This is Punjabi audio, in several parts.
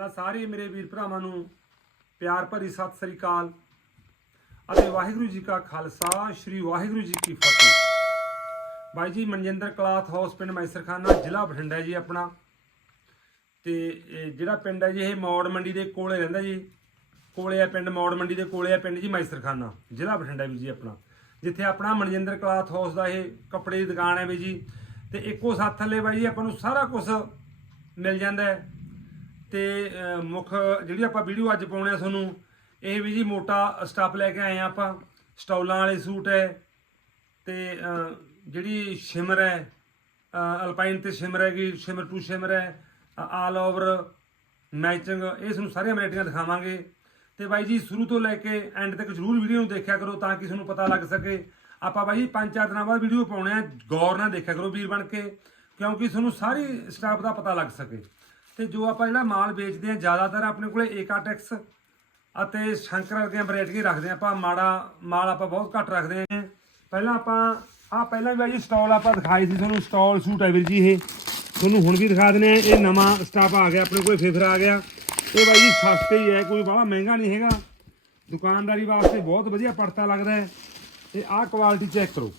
ਪਹਿਲਾਂ ਸਾਰੇ ਮੇਰੇ ਵੀਰ ਭਰਾਵਾਂ ਨੂੰ ਪਿਆਰ ਭਰੀ ਸਤਿ ਸ੍ਰੀ ਅਕਾਲ ਅਤੇ ਵਾਹਿਗੁਰੂ ਜੀ ਕਾ ਖਾਲਸਾ, ਸ੍ਰੀ ਵਾਹਿਗੁਰੂ ਜੀ ਕੀ ਫਤਿਹ। ਬਾਈ ਜੀ, ਮਨਜਿੰਦਰ ਕਲਾਥ ਹਾਊਸ ਪਿੰਡ ਮੈਸਰਖਾਨਾ, ਜ਼ਿਲ੍ਹਾ ਬਠਿੰਡਾ ਜੀ ਆਪਣਾ। ਤੇ, ਇਹ ਜਿਹੜਾ ਪਿੰਡ ਹੈ ਜੀ, ਇਹ ਮੌੜ ਮੰਡੀ ਦੇ ਕੋਲੇ ਰਹਿੰਦਾ ਜੀ। ਕੋਲੇ ਆ ਪਿੰਡ, ਮੌੜ ਮੰਡੀ ਦੇ ਕੋਲੇ ਆ ਪਿੰਡ ਜੀ ਮੈਸਰਖਾਨਾ, ਜ਼ਿਲ੍ਹਾ ਬਠਿੰਡਾ ਵੀ ਜੀ ਆਪਣਾ। ਜਿੱਥੇ ਆਪਣਾ ਮਨਜਿੰਦਰ ਕਲਾਥ ਹਾਊਸ ਦਾ ਇਹ ਕੱਪੜੇ ਦੀ ਦੁਕਾਨ ਹੈ ਵੀ ਜੀ। ਤੇ ਇੱਕੋ ਸਾਥ ਥੱਲੇ ਬਾਈ ਜੀ, ਆਪਾਂ ਨੂੰ ਸਾਰਾ ਕੁਝ ਮਿਲ ਜਾਂਦਾ ਹੈ। ਤੇ ਮੁੱਖ ਜਿਹੜੀ ਆਪਾਂ ਵੀਡੀਓ ਅੱਜ ਪਾਉਣੇ ਆ ਤੁਹਾਨੂੰ, ਇਹ ਵੀ ਜੀ ਮੋਟਾ ਸਟਾਫ ਲੈ ਕੇ ਆਏ ਆ ਆਪਾਂ। ਸਟੌਲਾਂ ਵਾਲੇ ਸੂਟ ਹੈ ਤੇ ਜਿਹੜੀ ਸ਼ਿਮਰ ਹੈ ਅਲਪਾਈਨ ਤੇ ਸ਼ਿਮਰ ਹੈਗੀ ਸ਼ਿਮਰ ਟੂ ਸ਼ਿਮਰ ਹੈ ਆਲ ਓਵਰ ਮੈਚਿੰਗ ਇਹ ਤੁਹਾਨੂੰ ਸਾਰੀਆਂ ਵੈਰਾਈਟੀਆਂ ਦਿਖਾਵਾਂਗੇ। ਤੇ ਬਾਈ ਜੀ, ਸ਼ੁਰੂ ਤੋਂ ਲੈ ਕੇ ਐਂਡ ਤੱਕ ਜਰੂਰ ਵੀਡੀਓ ਨੂੰ ਦੇਖਿਆ ਕਰੋ ਤਾਂ ਕਿ ਤੁਹਾਨੂੰ ਪਤਾ ਲੱਗ ਸਕੇ। ਆਪਾਂ ਬਾਈ ਜੀ ਪੰਜ ਚਾਰ ਦਿਨਾਂ ਬਾਅਦ ਵੀਡੀਓ ਪਾਉਣੇ ਆ, ਗੌਰ ਨਾਲ ਦੇਖਿਆ ਕਰੋ ਵੀਰ ਬਣ ਕੇ, ਕਿਉਂਕਿ ਤੁਹਾਨੂੰ ਸਾਰੀ ਸਟਾਫ ਦਾ ਪਤਾ ਲੱਗ ਸਕੇ। ਤੇ ਜੋ ਆਪਾਂ ਜਿਹੜਾ ਮਾਲ ਵੇਚਦੇ ਆ ਜ਼ਿਆਦਾਤਰ ਆਪਣੇ ਕੋਲੇ ਏਕਾਟੈਕਸ ਅਤੇ ਸ਼ੰਕਰ ਵਰਗੀਆਂ ਵੈਰਾਈਟੀਆਂ ਰੱਖਦੇ ਆ ਆਪਾਂ। ਮਾੜਾ ਮਾਲ ਆਪਾਂ ਬਹੁਤ ਘੱਟ ਰੱਖਦੇ ਆ ਪਹਿਲਾਂ ਆਪਾਂ ਆ ਪਹਿਲਾਂ ਵੀ ਬਾਈ ਜੀ ਸਟਾਲ ਆਪਾਂ ਦਿਖਾਈ ਸੀ ਤੁਹਾਨੂੰ ਸਟਾਲ ਸੂਟ ਹੈ ਵੀਰ ਜੀ ਇਹ। ਤੁਹਾਨੂੰ ਹੁਣ ਵੀ ਦਿਖਾ ਦਿੰਦੇ ਆ ਇਹ ਨਵਾਂ ਸਟਾਫ ਆ ਗਿਆ, ਆਪਣੇ ਕੋਲ ਫੇਫਰ ਆ ਗਿਆ। ਇਹ ਬਾਈ ਜੀ ਸਸਤੇ ਹੀ ਹੈ, ਕੋਈ ਬਾਹਲਾ ਮਹਿੰਗਾ ਨਹੀਂ ਹੈਗਾ। ਦੁਕਾਨਦਾਰੀ ਵਾਸਤੇ ਬਹੁਤ ਵਧੀਆ ਪੜਤਾ ਲੱਗਦਾ ਹੈ। ਤੇ ਆਹ ਕੁਆਲਿਟੀ ਚੈੱਕ ਕਰੋ।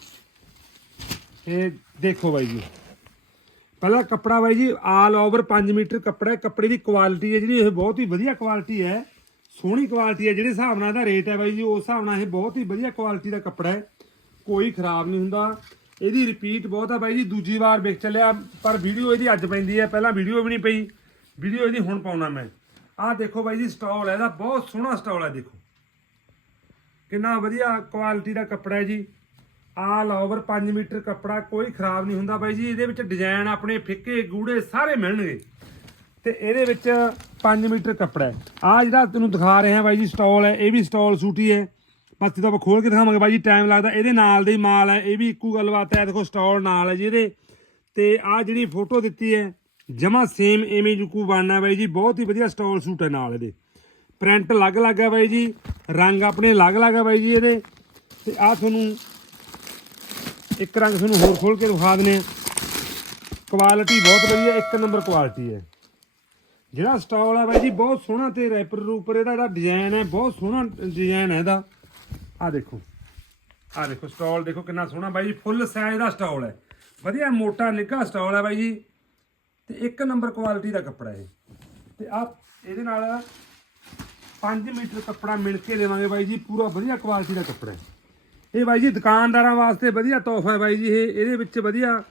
ਇਹ ਦੇਖੋ ਬਾਈ ਜੀ। ਪਹਿਲਾ ਕੱਪੜਾ ਬਾਈ ਜੀ ਆਲ ਓਵਰ 5 ਮੀਟਰ ਕੱਪੜਾ ਹੈ, ਕੱਪੜੇ ਦੀ ਕੁਆਲਿਟੀ ਹੈ ਜਿਹੜੀ, ਇਹ ਬਹੁਤ ਹੀ ਵਧੀਆ ਕੁਆਲਿਟੀ ਹੈ, ਸੋਹਣੀ ਕੁਆਲਿਟੀ ਹੈ, ਜਿਹੜੇ ਹਿਸਾਬ ਨਾਲ ਇਹਦਾ ਰੇਟ ਹੈ ਬਾਈ ਜੀ, ਉਸ ਹਿਸਾਬ ਨਾਲ ਇਹ ਬਹੁਤ ਹੀ ਵਧੀਆ ਕੁਆਲਿਟੀ ਦਾ ਕੱਪੜਾ ਹੈ, ਕੋਈ ਖਰਾਬ ਨਹੀਂ ਹੁੰਦਾ। ਇਹਦੀ ਰਿਪੀਟ ਬਹੁਤ ਆ ਬਾਈ ਜੀ, ਦੂਜੀ ਵਾਰ ਵਿਕ ਚੱਲਿਆ, ਪਰ ਵੀਡੀਓ ਇਹਦੀ ਅੱਜ ਪੈਂਦੀ ਹੈ, ਪਹਿਲਾਂ ਵੀਡੀਓ ਵੀ ਨਹੀਂ ਪਈ ਵੀਡੀਓ ਇਹਦੀ ਹੁਣ ਪਾਉਣਾ ਮੈਂ। ਆਹ ਦੇਖੋ ਬਾਈ ਜੀ ਸਟਾਲ ਹੈ, ਇਹਦਾ ਬਹੁਤ ਸੋਹਣਾ ਸਟਾਲ ਹੈ, ਦੇਖੋ। ਕਿੰਨਾ ਵਧੀਆ ਕੁਆਲਿਟੀ ਦਾ ਕੱਪੜਾ ਹੈ ਜੀ। ਆਲ ਓਵਰ 5 ਮੀਟਰ ਕੱਪੜਾ ਕੋਈ ਖਰਾਬ ਨਹੀਂ ਹੁੰਦਾ ਬਾਈ ਜੀ, ਇਹਦੇ ਵਿੱਚ ਡਿਜ਼ਾਈਨ ਆਪਣੇ ਫਿੱਕੇ, ਗੂੜੇ ਸਾਰੇ ਮਿਲਣਗੇ। ਤੇ ਇਹਦੇ ਵਿੱਚ 5 ਮੀਟਰ ਕੱਪੜਾ ਹੈ। ਆ ਜਿਹੜਾ ਤੈਨੂੰ ਦਿਖਾ ਰਿਹਾ ਬਾਈ ਜੀ, ਸਟਾਲ ਹੈ, ਇਹ ਵੀ ਸਟਾਲ ਸੂਟੀ ਹੈ। ਬਸ ਜਦੋਂ ਆਪਾਂ ਖੋਲ ਕੇ ਦਿਖਾਵਾਂਗੇ ਬਾਈ ਜੀ ਟਾਈਮ ਲੱਗਦਾ। ਇਹਦੇ ਨਾਲ ਦੇ ਮਾਲ ਹੈ, ਇਹ ਵੀ ਇੱਕੋ ਗੱਲਬਾਤ ਹੈ, ਦੇਖੋ ਸਟਾਲ ਨਾਲ ਹੈ ਜੀ ਇਹਦੇ। ਤੇ ਆ ਜਿਹੜੀ ਫੋਟੋ ਦਿੱਤੀ ਹੈ, ਜਮਾ ਸੇਮ ਇਮੇਜ ਨੂੰ ਬਣਨਾ ਬਾਈ ਜੀ, ਬਹੁਤ ਹੀ ਵਧੀਆ ਸਟਾਲ ਸੂਟ ਹੈ ਨਾਲ ਇਹਦੇ। ਪ੍ਰਿੰਟ ਅਲੱਗ-ਅਲੱਗ ਹੈ ਬਾਈ ਜੀ, ਰੰਗ ਆਪਣੇ ਅਲੱਗ-ਅਲੱਗ ਹੈ ਬਾਈ ਜੀ ਇਹਦੇ। ਤੇ ਆ ਤੁਹਾਨੂੰ ਇੱਕ ਰੰਗ ਤੁਹਾਨੂੰ ਹੋਰ ਖੋਲ ਕੇ ਦਿਖਾ ਦਿੰਦੇ ਆ ਕੁਆਲਿਟੀ ਬਹੁਤ ਵਧੀਆ, ਇੱਕ ਨੰਬਰ ਕੁਆਲਿਟੀ ਹੈ। ਜਿਹੜਾ ਸਟਾਲ ਹੈ ਬਾਈ ਜੀ, ਬਹੁਤ ਸੋਹਣਾ ਤੇ ਰੈਪਰ ਰੂਪਰ ਇਹਦਾ ਜਿਹੜਾ ਡਿਜ਼ਾਈਨ ਹੈ, ਬਹੁਤ ਸੋਹਣਾ ਡਿਜ਼ਾਈਨ ਹੈ ਇਹਦਾ। ਆ ਦੇਖੋ ਆ ਦੇਖੋ ਸਟਾਲ ਦੇਖੋ ਕਿੰਨਾ ਸੋਹਣਾ ਬਾਈ ਜੀ ਫੁੱਲ ਸਾਈਜ਼ ਦਾ ਸਟਾਲ ਹੈ। ਵਧੀਆ ਮੋਟਾ ਨਿੱਘਾ ਸਟਾਲ ਹੈ ਬਾਈ ਜੀ। ਤੇ ਇੱਕ ਨੰਬਰ ਕੁਆਲਿਟੀ ਦਾ ਕੱਪੜਾ ਹੈ ਤੇ ਆ ਇਹਦੇ ਨਾਲ 5 ਮੀਟਰ ਕੱਪੜਾ ਮਿਲ ਕੇ ਦੇਵਾਂਗੇ ਬਾਈ ਜੀ, ਪੂਰਾ ਵਧੀਆ ਕੁਆਲਿਟੀ ਦਾ ਕੱਪੜਾ ਹੈ। ਇਹ ਬਾਈ ਜੀ ਦੁਕਾਨਦਾਰਾਂ ਵਾਸਤੇ ਵਧੀਆ ਤੋਹਫਾ ਹੈ ਬਾਈ ਜੀ ਇਹ। ਇਹਦੇ ਵਿੱਚ ਵਧੀਆ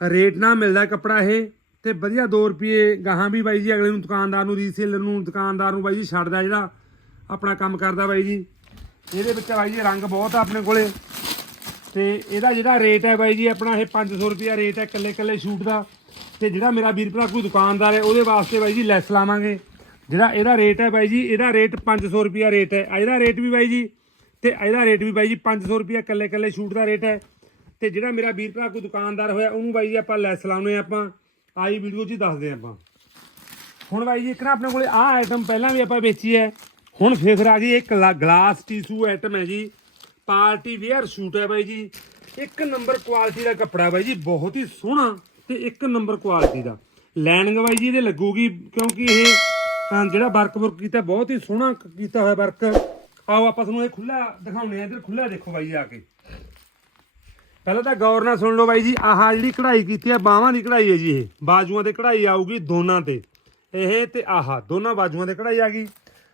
ਰੇਟ ਨਾਲ ਮਿਲਦਾ ਕੱਪੜਾ ਇਹ ਤੇ ਵਧੀਆ 2 ਰੁਪਏ ਗਾਹਾਂ ਵੀ ਬਾਈ ਜੀ ਅਗਲੇ ਨੂੰ ਦੁਕਾਨਦਾਰ ਨੂੰ ਰੀਸੇਲਰ ਨੂੰ, ਦੁਕਾਨਦਾਰ ਨੂੰ ਬਾਈ ਜੀ ਛੱਡਦਾ ਜਿਹੜਾ ਆਪਣਾ ਕੰਮ ਕਰਦਾ ਬਾਈ ਜੀ। ਇਹਦੇ ਵਿੱਚ ਬਾਈ ਜੀ ਰੰਗ ਬਹੁਤ ਆ ਆਪਣੇ ਕੋਲੇ ਤੇ ਇਹਦਾ ਜਿਹੜਾ ਰੇਟ ਹੈ ਬਾਈ ਜੀ ਆਪਣਾ ਇਹ 500 ਰੁਪਿਆ ਰੇਟ ਹੈ ਇਕੱਲੇ ਇਕੱਲੇ ਸ਼ੂਟ ਦਾ ਤੇ ਜਿਹੜਾ ਮੇਰਾ ਵੀਰ ਭਰਾ ਕੋਈ ਦੁਕਾਨਦਾਰ ਹੈ ਉਹਦੇ ਵਾਸਤੇ ਬਾਈ ਜੀ ਲੈਸ ਲਾਵਾਂਗੇ। ਜਿਹੜਾ ਇਹਦਾ ਰੇਟ ਹੈ ਬਾਈ ਜੀ, ਇਹਦਾ ਰੇਟ 500 ਰੁਪਿਆ ਰੇਟ ਹੈ। ਇਹਦਾ ਰੇਟ ਵੀ ਬਾਈ ਜੀ ਤੇ ਇਹਦਾ ਰੇਟ ਵੀ ਬਾਈ ਜੀ 500 ਰੁਪਿਆ ਇਕੱਲੇ ਇਕੱਲੇ ਸ਼ੂਟ ਦਾ ਰੇਟ ਹੈ। ਤੇ ਜਿਹੜਾ ਮੇਰਾ ਵੀਰ ਭਰਾ ਕੋਈ ਦੁਕਾਨਦਾਰ ਹੋਇਆ, ਉਹਨੂੰ ਬਾਈ ਜੀ ਆਪਾਂ ਲੈਸ ਲਾਉਣੇ ਆਪਾਂ। ਆਈ ਵੀਡੀਓ 'ਚ ਹੀ ਦੱਸਦੇ ਆਪਾਂ। ਹੁਣ ਬਾਈ ਜੀ ਇੱਕ ਨਾ ਆਪਣੇ ਕੋਲੇ ਆਹ ਆਈਟਮ ਪਹਿਲਾਂ ਵੀ ਆਪਾਂ ਵੇਚੀ ਹੈ। ਹੁਣ ਫੇਰ ਆ ਗਈ ਇੱਕ ਗਲਾਸ ਟਿਸ਼ੂ ਆਈਟਮ ਹੈ ਜੀ। ਪਾਰਟੀ ਵੇਅਰ ਸੂਟ ਹੈ ਬਾਈ ਜੀ। ਇੱਕ ਨੰਬਰ ਕੁਆਲਿਟੀ ਦਾ ਕੱਪੜਾ ਬਾਈ ਜੀ, ਬਹੁਤ ਹੀ ਸੋਹਣਾ ਤੇ ਇੱਕ ਨੰਬਰ ਕੁਆਲਿਟੀ ਦਾ। ਲਾਈਨਿੰਗ ਬਾਈ ਜੀ ਇਹਦੇ ਲੱਗੂਗੀ ਕਿਉਂਕਿ ਇਹ ਜਿਹੜਾ ਵਰਕ ਵਰਕ ਕੀਤਾ, ਬਹੁਤ ਹੀ ਸੋਹਣਾ ਕੀਤਾ ਹੋਇਆ ਵਰਕ ਆਓ ਆਪਾਂ ਤੁਹਾਨੂੰ ਇਹ ਖੁੱਲਾ ਦਿਖਾਉਣੇ ਆ ਇੱਧਰ ਖੁੱਲਾ ਦੇਖੋ ਬਾਈ ਜੀ ਆ ਕੇ। ਪਹਿਲਾਂ ਤਾਂ ਗੌਰ ਨਾਲ ਸੁਣ ਲਓ ਬਾਈ ਜੀ, ਆਹ ਜਿਹੜੀ ਕਢਾਈ ਕੀਤੀ ਹੈ, ਬਾਹਾਂ ਦੀ ਕਢਾਈ ਹੈ ਜੀ ਇਹ। ਬਾਜੂਆਂ ਤੇ ਕਢਾਈ ਆਊਗੀ ਦੋਨਾਂ ਤੇ। ਇਹ ਤੇ ਆਹ, ਦੋਨਾਂ ਬਾਜੂਆਂ ਤੇ ਕਢਾਈ ਆ ਗਈ।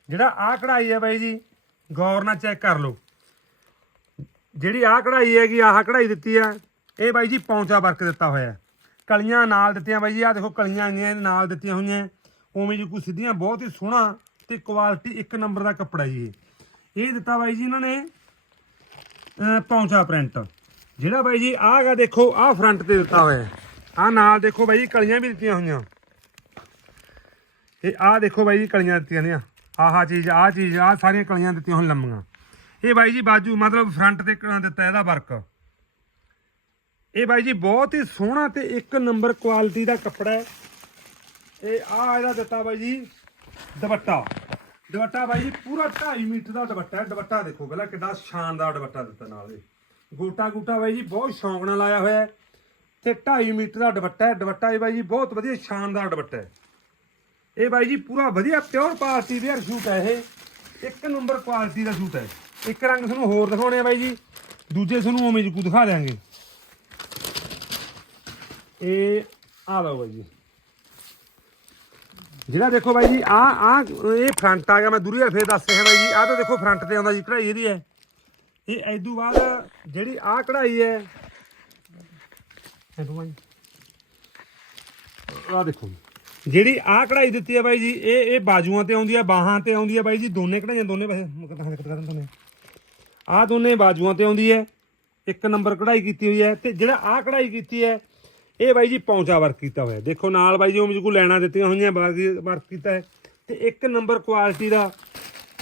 ਜਿਹੜਾ ਆਹ ਕਢਾਈ ਹੈ ਬਾਈ ਜੀ, ਗੌਰ ਨਾਲ ਚੈੱਕ ਕਰ ਲਓ। ਜਿਹੜੀ ਆਹ ਕਢਾਈ ਹੈਗੀ, ਆਹ ਕਢਾਈ ਦਿੱਤੀ ਆ। ਇਹ ਬਾਈ ਜੀ ਪੌਂਚਾ ਵਰਕ ਦਿੱਤਾ ਹੋਇਆ ਕਲੀਆਂ ਨਾਲ ਦਿੱਤੀਆਂ ਬਾਈ ਜੀ, ਆਹ ਦੇਖੋ ਕਲੀਆਂ ਆਈਆਂ ਨਾਲ ਦਿੱਤੀਆਂ ਹੋਈਆਂ। ਉਵੇਂ ਜੀ ਕੋਈ ਸਿੱਧੀਆਂ, ਬਹੁਤ ਹੀ ਸੋਹਣਾ ਤੇ ਕੁਆਲਿਟੀ ਇੱਕ ਨੰਬਰ ਦਾ ਕੱਪੜਾ ਜੀ ਇਹ। ਇਹ ਦਿੱਤਾ ਬਾਈ ਜੀ ਇਹਨਾਂ ਨੇ, ਅਹ, ਪੌਂਚਾ ਪ੍ਰਿੰਟ ਜਿਹੜਾ ਬਾਈ ਜੀ ਆਹ ਦੇਖੋ, ਆਹ ਫਰੰਟ ਤੇ ਦਿੱਤਾ ਹੋਇਆ ਆਹ ਨਾਲ ਦੇਖੋ ਬਾਈ ਜੀ ਕਲੀਆਂ ਵੀ ਦਿੱਤੀਆਂ ਹੋਈਆਂ। ਇਹ ਆਹ ਦੇਖੋ ਬਾਈ ਜੀ ਕਲੀਆਂ ਦਿੱਤੀਆਂ ਨੇ ਆਹ ਚੀਜ਼ ਆਹ ਚੀਜ਼, ਆਹ ਸਾਰੀਆਂ ਕਲੀਆਂ ਦਿੱਤੀਆਂ ਹੋਣ ਲੰਮੀਆਂ। ਇਹ ਬਾਈ ਜੀ ਬਾਜੂ, ਮਤਲਬ ਫਰੰਟ ਤੇ ਕ- ਦਿੱਤਾ ਇਹਦਾ ਵਰਕ ਇਹ ਬਾਈ ਜੀ ਬਹੁਤ ਹੀ ਸੋਹਣਾ ਤੇ ਇੱਕ ਨੰਬਰ ਕੁਆਲਿਟੀ ਦਾ ਕੱਪੜਾ ਹੈ। ਇਹ ਆ ਇਹਦਾ ਦਿੱਤਾ ਬਾਈ ਜੀ ਦੁਪੱਟਾ। ਦੁਪੱਟਾ ਬਾਈ ਜੀ, ਪੂਰਾ 2.5 ਮੀਟਰ ਦਾ ਦੁਪੱਟਾ ਹੈ। ਦੁਪੱਟਾ ਦੇਖੋ, ਪਹਿਲਾਂ ਕਿੰਨਾ ਸ਼ਾਨਦਾਰ ਦੁਪੱਟਾ ਦਿੱਤਾ ਨਾਲ ਇਹ। ਗੋਟਾ ਗੋਟਾ ਬਾਈ ਜੀ, ਬਹੁਤ ਸ਼ੌਂਕ ਨਾਲ ਲਾਇਆ ਹੋਇਆ ਹੈ ਤੇ 2.5 ਮੀਟਰ ਦਾ ਦੁਪੱਟਾ ਹੈ। ਦੁਪੱਟਾ ਇਹ ਬਾਈ ਜੀ, ਬਹੁਤ ਵਧੀਆ, ਸ਼ਾਨਦਾਰ ਦੁਪੱਟਾ ਹੈ। ਇਹ ਬਾਈ ਜੀ, ਪੂਰਾ ਵਧੀਆ ਪਿਓਰ ਪਾਰਟੀ ਵੇਅਰ ਸੂਟ ਹੈ ਇਹ। ਇੱਕ ਨੰਬਰ ਕੁਆਲਿਟੀ ਦਾ ਸੂਟ ਹੈ। ਇੱਕ ਰੰਗ ਤੁਹਾਨੂੰ ਹੋਰ ਦਿਖਾਉਣੇ ਆ ਬਾਈ ਜੀ। ਦੂਜੇ ਤੁਹਾਨੂੰ ਉਵੇਂ ਜੀ ਦਿਖਾ ਦਿਆਂਗੇ। ਇਹ ਆ ਲਓ ਬਾਈ ਜੀ। ਜਿਹੜਾ ਦੇਖੋ ਬਾਈ ਜੀ ਆ ਆ ਇਹ ਫਰੰਟ ਆ ਗਿਆ, ਮੈਂ ਦੂਰੀ ਵਾਰ ਫੇਰ ਦੱਸ ਰਿਹਾ ਬਾਈ ਜੀ। ਆ ਤਾਂ ਦੇਖੋ ਫਰੰਟ ਤੇ ਆਉਂਦਾ ਜੀ, ਕਢਾਈ ਇਹਦੀ ਹੈ। ਇਹ ਐਦੂ ਬਾਅਦ ਜਿਹੜੀ ਆ ਕਢਾਈ ਹੈ ਐਦੂ ਬਾਈ ਆ ਦੇਖੋ ਜੀ। ਜਿਹੜੀ ਆ ਕਢਾਈ ਦਿੱਤੀ ਹੈ ਬਾਈ ਜੀ, ਇਹ ਇਹ ਬਾਜੂਆਂ ਤੇ ਆਉਂਦੀ ਹੈ, ਬਾਹਾਂ ਤੇ ਆਉਂਦੀ ਹੈ ਬਾਈ ਜੀ, ਦੋਨੇ ਕਢਾਈਆਂ, ਦੋਨੇ ਪਾਸੇ ਆ ਦੋਨੇ ਬਾਜੂਆਂ ਤੇ ਆਉਂਦੀ ਹੈ, ਇੱਕ ਨੰਬਰ ਕਢਾਈ ਕੀਤੀ ਹੋਈ ਹੈ ਤੇ ਜਿਹੜਾ ਆ ਕਢਾਈ ਕੀਤੀ ਹੈ ਇਹ ਬਾਈ ਜੀ ਪੌਂਚਾ ਵਰਕ ਕੀਤਾ ਹੋਇਆ। ਦੇਖੋ ਨਾਲ ਬਾਈ ਜੀ ਉਹ ਮੈਨੂੰ ਲੈਣਾ ਦਿੱਤੀਆਂ ਹੋਈਆਂ ਵਰਕ ਕੀਤਾ ਹੈ। ਤੇ ਇੱਕ ਨੰਬਰ ਕੁਆਲਿਟੀ ਦਾ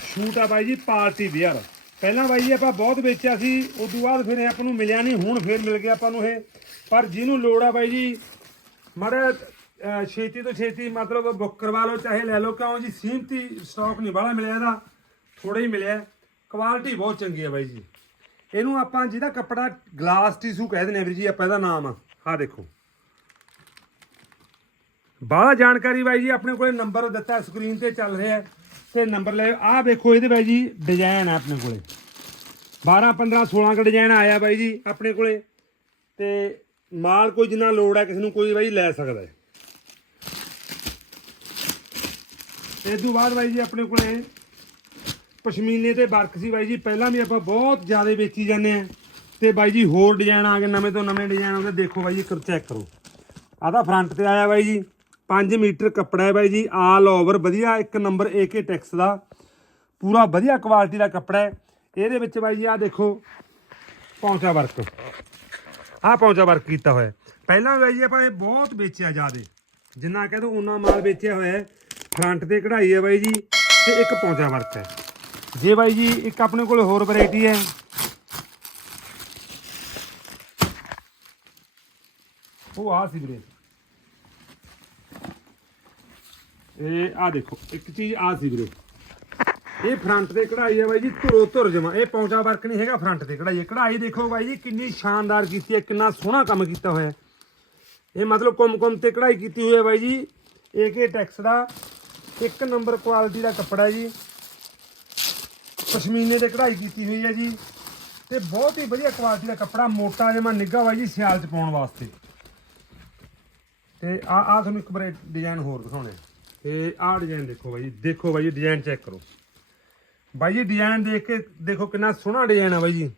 ਸ਼ੂਟ ਆ ਬਾਈ ਜੀ, ਪਾਰਟੀ ਵੇਅਰ ਪਹਿਲਾਂ ਬਾਈ ਜੀ ਆਪਾਂ ਬਹੁਤ ਵੇਚਿਆ ਸੀ ਉਸ ਤੋਂ ਬਾਅਦ ਫਿਰ ਇਹ ਆਪਾਂ ਨੂੰ ਮਿਲਿਆ ਨਹੀਂ, ਹੁਣ ਫਿਰ ਮਿਲ ਗਿਆ ਆਪਾਂ ਨੂੰ ਇਹ। ਪਰ ਜਿਹਨੂੰ ਲੋੜ ਆ ਬਾਈ ਜੀ, ਮਾੜਾ ਛੇਤੀ ਤੋਂ ਛੇਤੀ ਮਤਲਬ ਬੁੱਕ ਕਰਵਾ ਲਓ, ਚਾਹੇ ਲੈ ਲਓ, ਕਿਉਂ ਜੀ ਸੀਮਤੀ ਸਟਾਕ ਨਹੀਂ ਬਾਹਲਾ ਮਿਲਿਆ ਇਹਦਾ ਥੋੜਾ ਹੀ ਮਿਲਿਆ। ਕੁਆਲਿਟੀ ਬਹੁਤ ਚੰਗੀ ਹੈ ਬਾਈ ਜੀ। ਇਹਨੂੰ ਆਪਾਂ ਜਿਹਦਾ ਕੱਪੜਾ ਗਲਾਸ ਟਿਸ਼ੂ ਕਹਿ ਦਿੰਦੇ ਆ ਵੀਰ ਜੀ, ਆਪਾਂ ਇਹਦਾ ਨਾਮ ਆ। ਆਹ ਦੇਖੋ। ਬਾਹਲਾ ਜਾਣਕਾਰੀ ਬਾਈ ਜੀ, ਆਪਣੇ ਕੋਲੇ ਨੰਬਰ ਦਿੱਤਾ ਸਕਰੀਨ ਤੇ ਚੱਲ ਰਿਹਾ ਹੈ। ਤੇ ਨੰਬਰ ਲੈ, ਆਹ ਵੇਖੋ ਇਹਦੇ ਬਾਈ ਜੀ ਡਿਜ਼ਾਈਨ ਆ ਆਪਣੇ ਕੋਲੇ। 12 15 16 ਕ ਡਿਜ਼ਾਈਨ ਆਇਆ ਬਾਈ ਜੀ ਆਪਣੇ ਕੋਲੇ। ਤੇ ਮਾਲ ਕੋਈ ਜਿੰਨਾ ਲੋੜ ਹੈ, ਕਿਸੇ ਨੂੰ ਕੋਈ ਬਾਈ ਲੈ ਸਕਦਾ ਹੈ। ਇਸ ਤੋਂ ਬਾਅਦ ਬਾਈ ਜੀ ਆਪਣੇ ਕੋਲੇ ਪਸ਼ਮੀਨੇ ਤੇ ਵਰਕ ਸੀ ਬਾਈ ਜੀ। ਪਹਿਲਾਂ ਵੀ ਆਪਾਂ ਬਹੁਤ ਜ਼ਿਆਦਾ ਵੇਚੀ ਜਾਂਦੇ ਆ ਤੇ ਬਾਈ ਜੀ ਹੋਰ ਡਿਜ਼ਾਈਨ ਆ ਗਏ, ਨਵੇਂ ਤੋਂ ਨਵੇਂ ਡਿਜ਼ਾਈਨ ਆਉਂਦੇ, ਦੇਖੋ ਬਾਈ ਜੀ ਚੈੱਕ ਕਰੋ। ਆਦਾ ਫਰੰਟ ਤੇ ਆਇਆ ਬਾਈ ਜੀ। 5 ਮੀਟਰ ਕੱਪੜਾ ਹੈ ਬਾਈ ਜੀ ਆਲ ਓਵਰ ਵਧੀਆ, ਇੱਕ ਨੰਬਰ AK ਟੈਕਸ ਦਾ। ਪੂਰਾ ਵਧੀਆ ਕੁਆਲਿਟੀ ਦਾ ਕੱਪੜਾ ਹੈ। ਇਹਦੇ ਵਿੱਚ ਬਾਈ ਜੀ ਆ ਦੇਖੋ, ਪੌਂਚਾ ਵਰਕ ਆਹ ਪੌਂਚਾ ਵਰਕ ਕੀਤਾ ਹੋਇਆ ਪਹਿਲਾਂ ਬਾਈ ਜੀ, ਆਪਾਂ ਇਹ ਬਹੁਤ ਵੇਚਿਆ ਜਿਆਦੇ। ਜਿੰਨਾ ਕਹਿ ਦੋ ਉਹਨਾਂ ਮਾਲ ਵੇਚਿਆ ਹੋਇਆ ਫਰੰਟ ਤੇ ਕਢਾਈ ਹੈ ਬਾਈ ਜੀ, ਤੇ ਇੱਕ ਪੌਂਚਾ ਵਰਕ ਹੈ। ਜੇ ਬਾਈ ਜੀ, ਇੱਕ ਆਪਣੇ ਕੋਲ ਹੋਰ ਵੈਰਾਈਟੀ ਹੈ। ਉਹ ਆ ਸੀ ਵੀਰੇ। ਇਹ ਆ ਦੇਖੋ, ਇੱਕ ਚੀਜ਼ ਆ ਸੀ ਵੀਰੇ। ਇਹ ਫਰੰਟ ਤੇ ਕਢਾਈ ਹੈ ਬਾਈ ਜੀ, ਧੁਰੋ ਧੁਰ ਜਮਾ। ਇਹ ਪੌਂਚਾ ਵਰਕ ਨਹੀਂ ਹੈਗਾ ਫਰੰਟ ਤੇ ਕਢਾਈ ਹੈ। ਕਢਾਈ ਦੇਖੋ ਬਾਈ ਜੀ, ਕਿੰਨੀ ਸ਼ਾਨਦਾਰ ਕੀਤੀ ਹੈ, ਕਿੰਨਾ ਸੋਹਣਾ ਕੰਮ ਕੀਤਾ ਹੋਇਆ ਇਹ ਮਤਲਬ ਕੁੰਮ ਕੁੰਮ ਤੇ ਕਢਾਈ ਕੀਤੀ ਹੋਈ ਹੈ ਬਾਈ ਜੀ। ਏਕੇ ਟੈਕਸ ਦਾ ਇੱਕ ਨੰਬਰ ਕੁਆਲਿਟੀ ਦਾ ਕੱਪੜਾ ਹੈ ਜੀ। ਪਸ਼ਮੀਨੇ ਤੇ ਕਢਾਈ ਕੀਤੀ ਹੋਈ ਹੈ ਜੀ। ਤੇ ਬਹੁਤ ਹੀ ਵਧੀਆ ਕੁਆਲਿਟੀ ਦਾ ਕੱਪੜਾ, ਮੋਟਾ ਜਿਹਾ ਨਿੱਘਾ ਬਾਈ ਜੀ, ਸਿਆਲ ਚ ਪਾਉਣ ਵਾਸਤੇ। ਤੇ ਆ ਆ ਤੁਹਾਨੂੰ ਇੱਕ ਵਾਰ ਡਿਜ਼ਾਈਨ ਹੋਰ ਦਿਖਾਉਣੇ ਤੇ ਆਹ ਡਿਜ਼ਾਈਨ ਦੇਖੋ ਬਾਈ ਜੀ, ਦੇਖੋ ਬਾਈ ਜੀ ਡਿਜ਼ਾਈਨ ਚੈੱਕ ਕਰੋ। ਬਾਈ ਜੀ ਡਿਜ਼ਾਈਨ ਦੇਖ ਕੇ ਦੇਖੋ ਕਿੰਨਾ ਸੋਹਣਾ ਡਿਜ਼ਾਈਨ ਆ ਬਾਈ ਜੀ।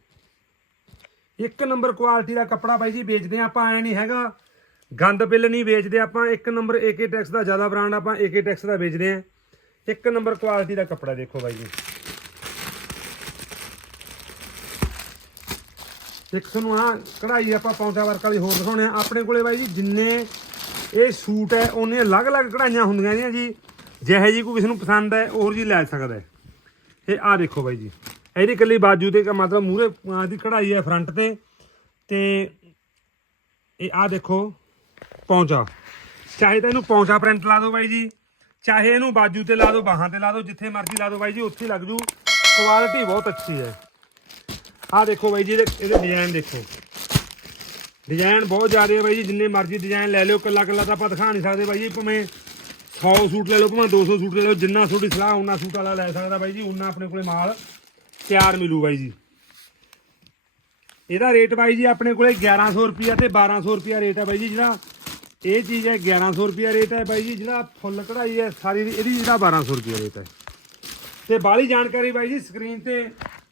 ਇੱਕ ਨੰਬਰ ਕੁਆਲਿਟੀ ਦਾ ਕੱਪੜਾ ਬਾਈ ਜੀ ਵੇਚਦੇ ਆ ਆਪਾਂ, ਐ ਨਹੀਂ ਹੈਗਾ। ਗੰਦ ਬਿੱਲ ਨਹੀਂ ਵੇਚਦੇ ਆਪਾਂ, ਇੱਕ ਨੰਬਰ ਏਕੇ ਟੈਕਸ ਦਾ ਜ਼ਿਆਦਾ ਬ੍ਰਾਂਡ ਆਪਾਂ ਏਕੇ ਟੈਕਸ ਦਾ ਵੇਚਦੇ ਆ ਇੱਕ ਨੰਬਰ ਕੁਆਲਿਟੀ ਦਾ ਕੱਪੜਾ ਦੇਖੋ ਬਾਈ ਜੀ। ਇੱਕ ਤੁਹਾਨੂੰ ਆ ਕਢਾਈ ਆਪਾਂ ਪੌਂਚਾ ਵਰਕ ਵਾਲੀ ਹੋਰ ਦਿਖਾਉਣੇ ਆ ਆਪਣੇ ਕੋਲੇ ਬਾਈ ਜੀ ਜਿੰਨੇ ਇਹ ਸੂਟ ਹੈ, ਉਹਨੇ ਅਲੱਗ-ਅਲੱਗ ਕਢਾਈਆਂ ਹੁੰਦੀਆਂ ਨੇ ਜੀ। ਜਿਹੇ ਜੀ ਕੋਈ ਕਿਸੇ ਨੂੰ ਪਸੰਦ ਹੈ ਉਹ ਜੀ ਲੈ ਸਕਦਾ ਹੈ। ਇਹ ਆ ਦੇਖੋ ਬਾਈ ਜੀ। ਇਹਦੀ ਇਕੱਲੀ ਬਾਜੂ ਤੇ ਮਤਲਬ ਮੂਹਰੇ ਦੀ ਕਢਾਈ ਹੈ ਫਰੰਟ ਤੇ। ਤੇ ਇਹ ਆ ਦੇਖੋ, ਪੌਂਚਾ। ਚਾਹੇ ਤਾਂ ਇਹਨੂੰ ਪੌਂਚਾ ਪ੍ਰਿੰਟ ਲਾ ਦਿਓ ਬਾਈ ਜੀ। ਚਾਹੇ ਇਹਨੂੰ ਬਾਜੂ ਤੇ ਲਾ ਦਿਓ, ਬਾਹਾਂ ਤੇ ਲਾ ਦਿਓ, ਜਿੱਥੇ ਮਰਜ਼ੀ ਲਾ ਦਿਓ ਬਾਈ ਜੀ, ਉੱਥੇ ਲੱਗ ਜੂ। ਕੁਆਲਿਟੀ ਬਹੁਤ ਅੱਛੀ ਹੈ। ਆ ਦੇਖੋ ਬਾਈ ਜੀ, ਇਹਦੇ ਇਹਦੇ ਡਿਜ਼ਾਈਨ ਦੇਖੋ। ਡਿਜ਼ਾਈਨ ਬਹੁਤ ਜ਼ਿਆਦਾ ਹੈ ਬਾਈ ਜੀ, ਜਿੰਨੇ ਮਰਜ਼ੀ ਡਿਜ਼ਾਈਨ ਲੈ ਲਿਓ ਕੱਲਾ ਕੱਲਾ ਤਾਂ ਆਪਾਂ ਦਿਖਾ ਨਹੀਂ ਸਕਦੇ ਬਾਈ ਜੀ, ਭਾਵੇਂ 100 ਸੂਟ ਲੈ ਲਓ, ਭਾਵੇਂ 200 ਸੂਟ ਲੈ ਲਓ, ਜਿੰਨਾ ਤੁਹਾਡੀ ਸਲਾਹ ਉਹਨਾਂ ਸੂਟ ਵਾਲਾ ਲੈ ਸਕਦਾ ਬਾਈ ਜੀ ਉਹਨਾਂ ਆਪਣੇ ਕੋਲੇ ਮਾਲ ਤਿਆਰ ਮਿਲੂ ਬਾਈ ਜੀ। ਇਹਦਾ ਰੇਟ ਬਾਈ ਜੀ ਆਪਣੇ ਕੋਲੇ 1100 ਰੁਪਿਆ ਤੇ 1200 ਰੁਪਿਆ ਰੇਟ ਹੈ ਬਾਈ ਜੀ, ਜਿਹੜਾ ਇਹ ਚੀਜ਼ ਹੈ 1100 ਰੁਪਿਆ ਰੇਟ ਹੈ ਬਾਈ ਜੀ, ਜਿਹੜਾ ਫੁੱਲ ਕਢਾਈ ਹੈ, ਸਾਰੀ ਇਹਦੀ ਜਿਹੜਾ 1200 ਰੁਪਿਆ ਰੇਟ ਹੈ। ਤੇ ਬਾਹਲੀ ਜਾਣਕਾਰੀ ਬਾਈ ਜੀ ਸਕਰੀਨ ਤੇ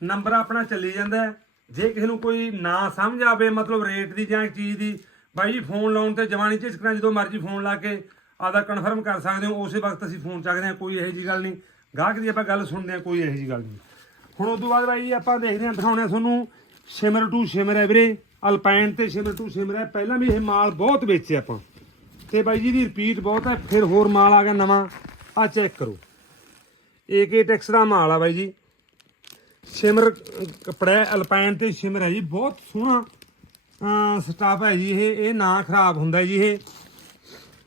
ਨੰਬਰ ਆਪਣਾ ਚੱਲੀ ਜਾਂਦਾ ਹੈ। ਜੇ ਕਿਸੇ ਨੂੰ ਕੋਈ ਨਾ ਸਮਝ ਆਵੇ, ਮਤਲਬ ਰੇਟ ਦੀ ਜਾਂ ਚੀਜ਼ ਦੀ, ਬਾਈ ਜੀ ਫੋਨ ਲਾਉਣ ਤੇ ਜਵਾਨੀ ਝਿਜਕਣਾ ਜਦੋਂ ਮਰਜ਼ੀ ਫੋਨ ਲਾ ਕੇ ਆਦਾ ਕਨਫਰਮ ਕਰ ਸਕਦੇ ਹੋ, ਉਸੇ ਵਕਤ ਅਸੀਂ ਫੋਨ ਚੱਕਦੇ ਹਾਂ, ਕੋਈ ਇਹੋ ਜੀ ਗੱਲ ਨਹੀਂ। ਗਾਹਕ ਦੀ ਆਪਾਂ ਗੱਲ ਸੁਣਦੇ ਹਾਂ, ਕੋਈ ਇਹੋ ਜੀ ਗੱਲ ਨਹੀਂ। ਹੁਣ ਉਸ ਤੋਂ ਬਾਅਦ ਬਾਈ ਜੀ ਆਪਾਂ ਦੇਖਦੇ ਹਾਂ ਦਿਖਾਉਣੇ ਆ ਤੁਹਾਨੂੰ ਸ਼ਿਮਰ ਟੂ ਸ਼ਿਮਰ ਹੈ ਵੀਰੇ ਅਲਪਾਈਨ ਤੇ ਸ਼ਿਮਰ ਟੂ ਸ਼ਿਮਰ ਹੈ। ਪਹਿਲਾਂ ਵੀ ਇਹ ਮਾਲ ਬਹੁਤ ਵੇਚੇ ਆਪਾਂ। ਤੇ ਬਾਈ ਜੀ ਦੀ ਰਿਪੀਟ ਬਹੁਤ ਹੈ, ਫਿਰ ਹੋਰ ਮਾਲ ਆ ਗਿਆ ਨਵਾਂ ਆ ਚੈੱਕ ਕਰੋ। ਏਕੇ ਟੈਕਸ ਦਾ ਮਾਲ ਆ ਬਾਈ ਜੀ। ਸ਼ਿਮਰ ਕੱਪੜਾ ਹੈ, ਅਲਪਾਈਨ ਤੇ ਸ਼ਿਮਰ ਹੈ ਜੀ ਬਹੁਤ ਸੋਹਣਾ ਸਟਾਫ ਹੈ ਜੀ ਇਹ ਇਹ ਨਾ ਖਰਾਬ ਹੁੰਦਾ ਜੀ ਇਹ।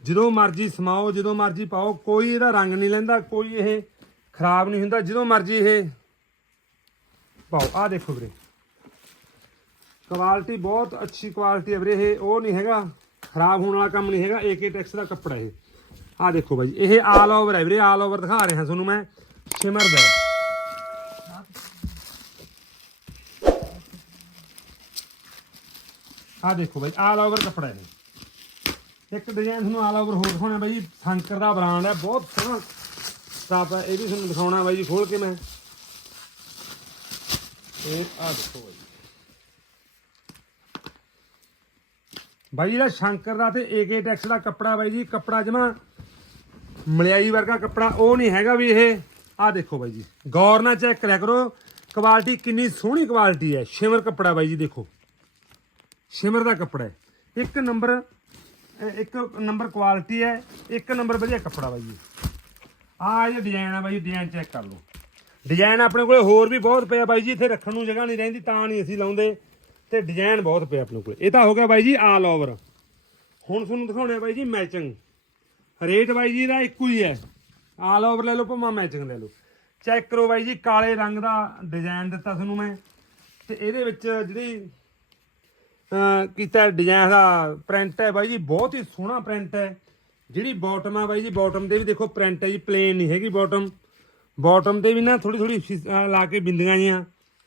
ਜਦੋਂ ਮਰਜ਼ੀ ਸਮਾਓ ਜਦੋਂ ਮਰਜ਼ੀ ਪਾਓ ਕੋਈ ਇਹਦਾ ਰੰਗ ਨਹੀਂ ਲੈਂਦਾ ਕੋਈ ਇਹ ਖਰਾਬ ਨਹੀਂ ਹੁੰਦਾ ਜਦੋਂ ਮਰਜ਼ੀ ਇਹ ਪਾਓ। ਆ ਦੇਖੋ ਵੀਰੇ। ਕੁਆਲਿਟੀ ਬਹੁਤ ਅੱਛੀ ਕੁਆਲਿਟੀ ਹੈ ਵੀਰੇ ਇਹ ਉਹ ਨਹੀਂ ਹੈਗਾ ਖਰਾਬ ਹੋਣ ਵਾਲਾ ਕੰਮ ਨਹੀਂ ਹੈਗਾ ਏਕੇ ਟੈਕਸ ਦਾ ਕੱਪੜਾ ਇਹ। ਆ ਦੇਖੋ ਬਾਈ ਇਹ ਆਲ ਓਵਰ ਹੈ ਵੀਰੇ ਆਲ ਓਵਰ ਦਿਖਾ ਰਿਹਾ ਤੁਹਾਨੂੰ ਮੈਂ ਸ਼ਿਮਰ ਦਾ। ਆਹ ਦੇਖੋ ਬਾਈ, ਆਲ ਓਵਰ ਕੱਪੜਾ ਨੇ ਇੱਕ ਡਿਜ਼ਾਈਨ ਤੁਹਾਨੂੰ ਆਲ ਓਵਰ ਹੋਰ ਦਿਖਾਉਣਾ ਬਾਈ ਜੀ, ਸ਼ੰਕਰ ਦਾ ਬ੍ਰਾਂਡ ਹੈ, ਬਹੁਤ ਸੋਹਣਾ ਸਟਾਫ ਹੈ, ਇਹ ਵੀ ਤੁਹਾਨੂੰ ਦਿਖਾਉਣਾ ਬਾਈ ਜੀ, ਖੋਲ ਕੇ ਮੈਂ। ਇਹ ਆ ਦੇਖੋ ਬਾਈ ਬਾਈ ਜਿਹੜਾ ਸ਼ੰਕਰ ਦਾ ਤੇ ਏਕੇ ਟੈਕਸ ਦਾ ਕੱਪੜਾ ਬਾਈ ਜੀ, ਕੱਪੜਾ ਜਮਾ ਮਲਿਆਈ ਵਰਗਾ ਕੱਪੜਾ, ਉਹ ਨਹੀਂ ਹੈਗਾ ਵੀ ਇਹ। ਆ ਦੇਖੋ ਬਾਈ ਜੀ, ਗੌਰ ਨਾਲ ਚੈੱਕ ਕਰਿਆ ਕਰੋ ਕੁਆਲਿਟੀ ਕਿੰਨੀ ਸੋਹਣੀ ਕੁਆਲਿਟੀ ਹੈ ਸ਼ਿਮਰ ਕੱਪੜਾ ਬਾਈ ਜੀ, ਦੇਖੋ। ਸ਼ਿਮਰ ਦਾ ਕੱਪੜਾ ਹੈ। ਇੱਕ ਨੰਬਰ ਇੱਕ ਨੰਬਰ ਕੁਆਲਿਟੀ ਹੈ, ਇੱਕ ਨੰਬਰ ਵਧੀਆ ਕੱਪੜਾ ਬਾਈ ਜੀ। ਆ ਇਹ ਡਿਜ਼ਾਈਨ ਆ ਬਾਈ ਡਿਜ਼ਾਈਨ ਚੈੱਕ ਕਰ ਲਓ। ਡਿਜ਼ਾਈਨ ਆਪਣੇ ਕੋਲੇ ਹੋਰ ਵੀ ਬਹੁਤ ਪਿਆ ਬਾਈ ਜੀ, ਇੱਥੇ ਰੱਖਣ ਨੂੰ ਜਗ੍ਹਾ ਨਹੀਂ ਰਹਿੰਦੀ, ਤਾਂ ਨਹੀਂ ਅਸੀਂ ਲਾਉਂਦੇ। ਤੇ ਡਿਜ਼ਾਈਨ ਬਹੁਤ ਪਿਆ ਆਪਣੇ ਕੋਲੇ। ਇਹ ਤਾਂ ਹੋ ਗਿਆ ਬਾਈ ਜੀ ਆਲ ਓਵਰ ਹੁਣ ਤੁਹਾਨੂੰ ਦਿਖਾਉਣੇ ਆ ਬਾਈ ਜੀ ਮੈਚਿੰਗ ਰੇਟ ਬਾਈ ਜੀ ਦਾ ਇੱਕੋ ਹੀ ਹੈ। ਆਲ ਓਵਰ ਲੈ ਲਓ, ਭਾਵੇਂ ਮੈਚਿੰਗ ਲੈ ਲਓ। ਚੈੱਕ ਕਰੋ ਬਾਈ ਜੀ, ਕਾਲੇ ਰੰਗ ਦਾ ਡਿਜ਼ਾਈਨ ਦਿੱਤਾ ਤੁਹਾਨੂੰ ਮੈਂ। ਤੇ ਇਹਦੇ ਵਿੱਚ ਜਿਹੜੀ ਕੀਤਾ ਡਿਜ਼ਾਈਨ ਦਾ ਪ੍ਰਿੰਟ ਹੈ ਬਾਈ ਜੀ, ਬਹੁਤ ਹੀ ਸੋਹਣਾ ਪ੍ਰਿੰਟ ਹੈ। ਜਿਹੜੀ ਬਾਟਮ ਆ ਬਾਈ ਜੀ ਬਾਟਮ ਦੇ ਵੀ ਦੇਖੋ ਪ੍ਰਿੰਟ ਹੈ ਜੀ ਪਲੇਨ ਨਹੀਂ ਹੈਗੀ ਬਾਟਮ ਬਾਟਮ ਤੇ ਵੀ ਨਾ ਥੋੜੀ ਥੋੜੀ ਲਾ ਕੇ ਬਿੰਦੀਆਂ ਜੀਆਂ।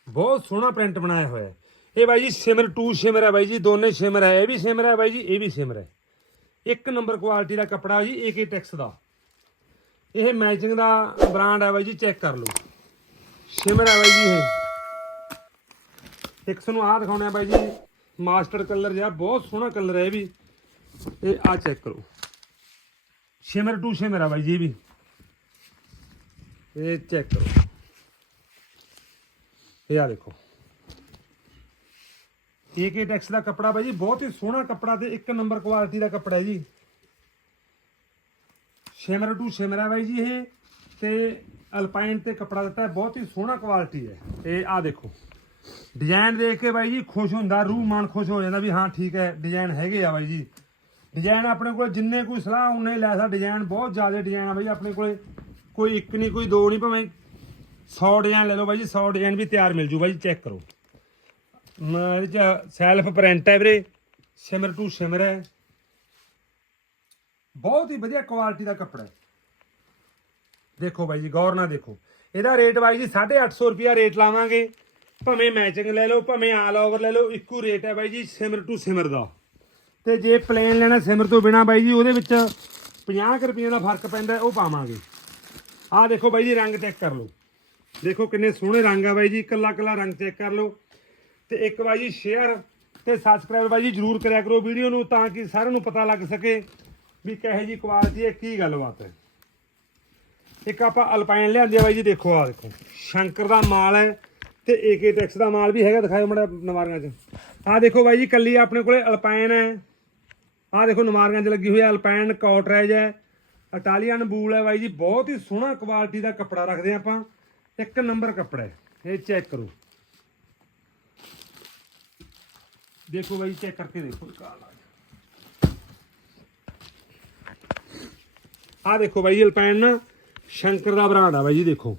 ਬਹੁਤ ਸੋਹਣਾ ਪ੍ਰਿੰਟ ਬਣਾਇਆ ਹੋਇਆ ਇਹ ਬਾਈ ਜੀ ਸਿਮਰ 2 ਸਿਮਰ ਹੈ ਬਾਈ ਜੀ, ਦੋਨੇ ਸਿਮਰ ਹੈ, ਇਹ ਵੀ ਸਿਮਰ ਹੈ ਬਾਈ ਜੀ, ਇਹ ਵੀ ਸਿਮਰ ਹੈ। ਇੱਕ ਨੰਬਰ ਕੁਆਲਿਟੀ ਦਾ ਕੱਪੜਾ ਜੀ ਏਕੇ ਟੈਕਸ ਦਾ। ਇਹ ਮੈਚਿੰਗ ਦਾ ਬ੍ਰਾਂਡ ਹੈ ਬਾਈ ਜੀ ਚੈੱਕ ਕਰ ਲਓ। ਸਿਮਰ ਹੈ ਬਾਈ ਜੀ ਇਹ। ਇੱਕ ਨੂੰ ਆਹ ਦਿਖਾਉਣਾ ਬਾਈ ਜੀ। ਮਾਸਟਰ ਕਲਰ ਜਿਹਾ, ਬਹੁਤ ਸੋਹਣਾ ਕਲਰ ਹੈ ਇਹ ਵੀ। ਇਹ ਆ ਚੈੱਕ ਕਰੋ। ਸ਼ਿਮਰ ਟੂ ਸ਼ਿਮਰ ਆ ਬਾਈ ਜੀ ਇਹ ਵੀ। ਇਹ ਚੈੱਕ ਕਰੋ। ਇਹ ਆ ਦੇਖੋ। ਏਕੇ ਟੈਕਸ ਦਾ ਕੱਪੜਾ ਬਾਈ ਜੀ, ਬਹੁਤ ਹੀ ਸੋਹਣਾ ਕੱਪੜਾ ਤੇ ਇੱਕ ਨੰਬਰ ਕੁਆਲਿਟੀ ਦਾ ਕੱਪੜਾ ਹੈ ਜੀ। ਸ਼ਿਮਰ ਟੂ ਸ਼ਿਮਰ ਹੈ ਬਾਈ ਜੀ ਇਹ ਤੇ ਅਲਪਾਈਨ ਤੇ ਕੱਪੜਾ ਦਿੱਤਾ ਬਹੁਤ ਹੀ ਸੋਹਣਾ ਕੁਆਲਿਟੀ ਹੈ। ਇਹ ਆ ਦੇਖੋ। ਡਿਜ਼ਾਈਨ ਦੇਖ ਕੇ ਬਾਈ ਜੀ ਖੁਸ਼ ਹੁੰਦਾ, ਰੂਹ ਮਨ ਖੁਸ਼ ਹੋ ਜਾਂਦਾ ਵੀ ਹਾਂ, ਠੀਕ ਹੈ ਡਿਜ਼ਾਈਨ ਹੈਗੇ ਆ ਬਾਈ ਜੀ। ਡਿਜ਼ਾਈਨ ਆਪਣੇ ਕੋਲ ਜਿੰਨੇ ਕੋਈ ਸਲਾਹ ਉਹਨੇ ਲੈ ਸਕਦਾ। ਡਿਜ਼ਾਈਨ ਬਹੁਤ ਜ਼ਿਆਦਾ ਡਿਜ਼ਾਈਨ ਆ ਬਾਈ ਆਪਣੇ ਕੋਲੇ ਕੋਈ ਇੱਕ ਨਹੀਂ, ਕੋਈ ਦੋ ਨਹੀਂ, ਭਾਵੇਂ 100 ਡਿਜ਼ਾਈਨ ਲੈ ਲਓ ਬਾਈ ਜੀ 100 ਡਿਜ਼ਾਈਨ ਵੀ ਤਿਆਰ ਮਿਲ ਜੂ ਬਾਈ ਚੈੱਕ ਕਰੋ। ਇਹਦੇ ਚ ਸੈਲਫ ਪ੍ਰਿੰਟ ਹੈ ਵੀਰੇ, ਸਿਮਰ ਟੂ ਸਿਮਰ ਹੈ। ਬਹੁਤ ਹੀ ਵਧੀਆ ਕੁਆਲਿਟੀ ਦਾ ਕੱਪੜਾ ਹੈ। ਦੇਖੋ ਬਾਈ ਜੀ, ਗੌਰ ਨਾਲ ਦੇਖੋ। ਇਹਦਾ ਰੇਟ ਬਾਈ ਜੀ 850 ਰੁਪਿਆ ਰੇਟ ਲਾਵਾਂਗੇ। ਭਾਵੇਂ ਮੈਚਿੰਗ ਲੈ ਲਓ, ਭਾਵੇਂ ਆਲ ਓਵਰ ਲੈ ਲਓ, ਇੱਕੋ ਰੇਟ ਹੈ ਬਾਈ ਜੀ, ਸਿਮਰ ਟੂ ਸਿਮਰ ਦਾ। ਤੇ ਜੇ ਪਲੇਨ ਲੈਣਾ ਸਿਮਰ ਤੋਂ ਬਿਨਾ ਬਾਈ ਜੀ, ਉਹਦੇ ਵਿੱਚ 50 ਰੁਪਏ ਦਾ ਫ਼ਰਕ ਪੈਂਦਾ, ਉਹ ਪਾਵਾਂਗੇ। ਆਹ ਦੇਖੋ ਬਾਈ ਜੀ, ਰੰਗ ਚੈੱਕ ਕਰ ਲਓ। ਦੇਖੋ ਕਿੰਨੇ ਸੋਹਣੇ ਰੰਗ ਆ ਬਾਈ ਜੀ, ਇਕੱਲਾ ਇਕੱਲਾ ਰੰਗ ਚੈੱਕ ਕਰ ਲਓ। ਤੇ ਇੱਕ ਬਾਈ ਜੀ ਸ਼ੇਅਰ ਤੇ ਸਬਸਕ੍ਰਾਈਬ ਬਾਈ ਜੀ ਜਰੂਰ ਕਰਿਆ ਕਰੋ ਵੀਡੀਓ ਨੂੰ, ਤਾਂ ਕਿ ਸਾਰਿਆਂ ਨੂੰ ਪਤਾ ਲੱਗ ਸਕੇ ਵੀ ਕਿਹੋ ਜੀ ਕੁਆਲਿਟੀ ਹੈ, ਕੀ ਗੱਲਬਾਤ ਹੈ। ਇੱਕ ਆਪਾਂ ਅਲਪਾਈਨ ਲਿਆਂਦੀ ਆ ਬਾਈ ਜੀ, ਦੇਖੋ ਆ ਦੇਖੋ। ਸ਼ੰਕਰ ਦਾ ਮਾਲ ਹੈ ਤੇ ਏਕੇ ਟੈਕਸ ਦਾ ਮਾਲ ਵੀ ਹੈਗਾ ਦਿਖਾਓ ਮੜਾ ਨਵਾਰੀਆਂ 'ਚ। ਆਹ ਦੇਖੋ ਬਾਈ ਜੀ, ਕੱਲੀ ਆਪਣੇ ਕੋਲੇ ਅਲਪਾਈਨ ਹੈ। ਆਹ ਦੇਖੋ ਨਵਾਰੀਆਂ 'ਚ ਲੱਗੀ ਹੋਈ ਹੈ ਅਲਪਾਈਨ ਕਾਟਰੇਜ ਹੈ। ਇਟਾਲੀਅਨ ਬੂਲ ਹੈ ਬਾਈ ਜੀ, ਬਹੁਤ ਹੀ ਸੋਹਣਾ ਕੁਆਲਿਟੀ ਦਾ ਕੱਪੜਾ ਰੱਖਦੇ ਹਾਂ ਆਪਾਂ। ਇੱਕ ਨੰਬਰ ਕੱਪੜਾ ਹੈ, ਇਹ ਚੈੱਕ ਕਰੋ। ਦੇਖੋ ਬਾਈ, ਚੈੱਕ ਕਰਕੇ ਦੇਖੋ। ਆ ਦੇਖੋ ਬਾਈ ਅਲਪਾਈਨ ਨਾ ਸ਼ੰਕਰ ਦਾ ਬ੍ਰਾਂਡ ਆ ਬਾਈ ਜੀ, ਦੇਖੋ।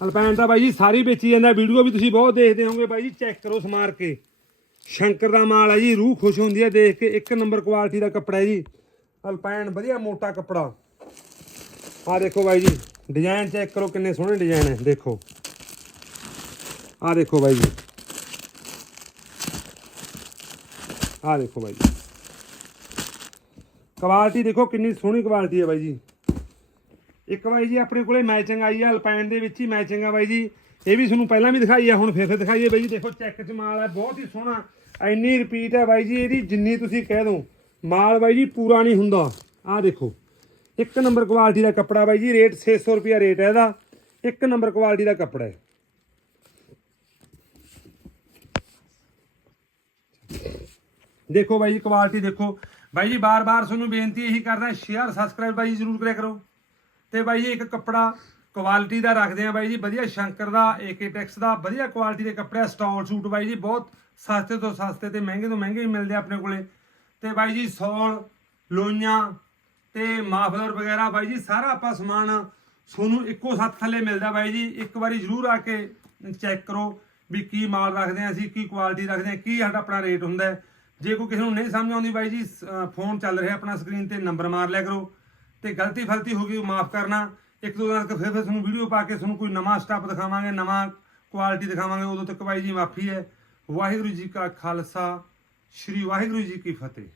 ਅਲਪਾਈਨ ਤਾਂ ਬਾਈ ਜੀ ਸਾਰੀ ਵੇਚੀ ਜਾਂਦਾ, ਵੀਡੀਓ ਵੀ ਤੁਸੀਂ ਬਹੁਤ ਦੇਖਦੇ ਹੋਵੋਗੇ ਬਾਈ ਜੀ ਚੈੱਕ ਕਰੋ ਸਮਾਰ ਕੇ। ਸ਼ੰਕਰ ਦਾ ਮਾਲ ਹੈ ਜੀ, ਰੂਹ ਖੁਸ਼ ਹੁੰਦੀ ਹੈ ਦੇਖ ਕੇ, ਇੱਕ ਨੰਬਰ ਕੁਆਲਿਟੀ ਦਾ ਕੱਪੜਾ ਹੈ ਜੀ। ਅਲਪਾਈਨ ਵਧੀਆ ਮੋਟਾ ਕੱਪੜਾ। ਆ ਦੇਖੋ ਬਾਈ ਜੀ ਡਿਜ਼ਾਈਨ ਚੈੱਕ ਕਰੋ ਕਿੰਨੇ ਸੋਹਣੇ ਡਿਜ਼ਾਈਨ ਹੈ, ਦੇਖੋ। ਆ ਦੇਖੋ ਬਾਈ ਜੀ। ਆ ਦੇਖੋ ਬਾਈ ਜੀ। ਕੁਆਲਿਟੀ ਦੇਖੋ ਕਿੰਨੀ ਸੋਹਣੀ ਕੁਆਲਿਟੀ ਹੈ ਬਾਈ ਜੀ। ਇੱਕ ਬਾਈ ਜੀ ਆਪਣੇ ਕੋਲੇ ਮੈਚਿੰਗ ਆਈ ਆ ਅਲਪਾਈਨ ਦੇ ਵਿੱਚ ਹੀ ਮੈਚਿੰਗ ਆ ਬਾਈ ਜੀ। ਇਹ ਵੀ ਤੁਹਾਨੂੰ ਪਹਿਲਾਂ ਵੀ ਦਿਖਾਈ ਆ, ਹੁਣ ਫੇਰ ਫੇਰ ਦਿਖਾਈਏ ਬਾਈ ਜੀ। ਦੇਖੋ ਚੈੱਕ ਚ ਮਾਲ ਹੈ ਬਹੁਤ ਹੀ ਸੋਹਣਾ, ਇੰਨੀ ਰਿਪੀਟ ਹੈ ਬਾਈ ਜੀ, ਇਹਦੀ ਜਿੰਨੀ ਤੁਸੀਂ ਕਹਿ ਦੋ, ਮਾਲ ਬਾਈ ਜੀ ਪੂਰਾ ਨਹੀਂ ਹੁੰਦਾ। ਆਹ ਦੇਖੋ, ਇੱਕ ਨੰਬਰ ਕੁਆਲਿਟੀ ਦਾ ਕੱਪੜਾ ਬਾਈ ਜੀ ਰੇਟ 600 ਰੁਪਿਆ ਰੇਟ ਹੈ ਇਹਦਾ। ਇੱਕ ਨੰਬਰ ਕੁਆਲਿਟੀ ਦਾ ਕੱਪੜਾ ਹੈ। ਦੇਖੋ ਬਾਈ ਜੀ ਕੁਆਲਿਟੀ ਦੇਖੋ। ਬਾਈ ਜੀ, ਬਾਰ-ਬਾਰ ਤੁਹਾਨੂੰ ਬੇਨਤੀ ਇਹੀ ਕਰਦਾ ਸ਼ੇਅਰ ਸਬਸਕ੍ਰਾਈਬ ਬਾਈ ਜੀ ਜ਼ਰੂਰ ਕਰਿਆ ਕਰੋ। ਤੇ ਬਾਈ ਜੀ ਇੱਕ ਕੱਪੜਾ ਕੁਆਲਿਟੀ ਦਾ ਰੱਖਦੇ ਆ ਬਾਈ ਜੀ, ਵਧੀਆ ਸ਼ੰਕਰ ਦਾ ਏਕੇ ਟੈਕਸ ਦਾ, ਵਧੀਆ ਕੁਆਲਿਟੀ ਦੇ ਕੱਪੜੇ ਸਟਾਲ ਸੂਟ ਬਾਈ ਜੀ, ਬਹੁਤ ਸਸਤੇ ਤੋਂ ਸਸਤੇ ਤੇ ਮਹਿੰਗੇ ਤੋਂ ਮਹਿੰਗੇ ਵੀ ਮਿਲਦੇ ਆ ਆਪਣੇ ਕੋਲੇ। ਤੇ ਬਾਈ ਜੀ ਸੌਲ, ਲੋਈਆਂ ਤੇ ਮਾਫਲਰ ਵਗੈਰਾ ਬਾਈ ਜੀ, ਸਾਰਾ ਆਪਾਂ ਸਮਾਨ ਤੁਹਾਨੂੰ ਇੱਕੋ ਸੱਤ ਥੱਲੇ ਮਿਲਦਾ ਬਾਈ ਜੀ। ਇੱਕ ਵਾਰੀ ਜ਼ਰੂਰ ਆ ਕੇ ਚੈੱਕ ਕਰੋ ਵੀ ਕੀ ਮਾਲ ਰੱਖਦੇ ਆ ਅਸੀਂ, ਕੀ ਕੁਆਲਿਟੀ ਰੱਖਦੇ ਆ ਕੀ ਸਾਡਾ ਆਪਣਾ ਰੇਟ ਹੁੰਦਾ ਜੇ ਕੋਈ ਕਿਸੇ ਨੂੰ ਨਹੀਂ ਸਮਝ ਆਉਂਦੀ ਬਾਈ ਜੀ ਸ- ਫੋਨ ਚੱਲ ਰਿਹਾ ਆਪਣਾ ਸਕਰੀਨ ਤੇ ਨੰਬਰ ਮਾਰ ਲਿਆ ਕਰੋ। ਤੇ ਗਲਤੀ ਫਲਤੀ ਹੋ ਗਈ, ਉਹ ਮਾਫ ਕਰਨਾ। ਇੱਕ ਦੋ ਦਿਨ ਤੱਕ ਫਿਰ ਫਿਰ ਤੁਹਾਨੂੰ ਵੀਡੀਓ ਪਾ ਕੇ ਤੁਹਾਨੂੰ ਕੋਈ ਨਵਾਂ ਸਟੈਪ ਦਿਖਾਵਾਂਗੇ, ਨਵਾਂ ਕੁਆਲਿਟੀ ਦਿਖਾਵਾਂਗੇ, ਉਦੋਂ ਤੱਕ ਭਾਈ ਜੀ ਮਾਫੀ ਹੈ। ਵਾਹਿਗੁਰੂ ਜੀ ਕਾ ਖਾਲਸਾ, ਸ੍ਰੀ ਵਾਹਿਗੁਰੂ ਜੀ ਕੀ ਫਤਿਹ।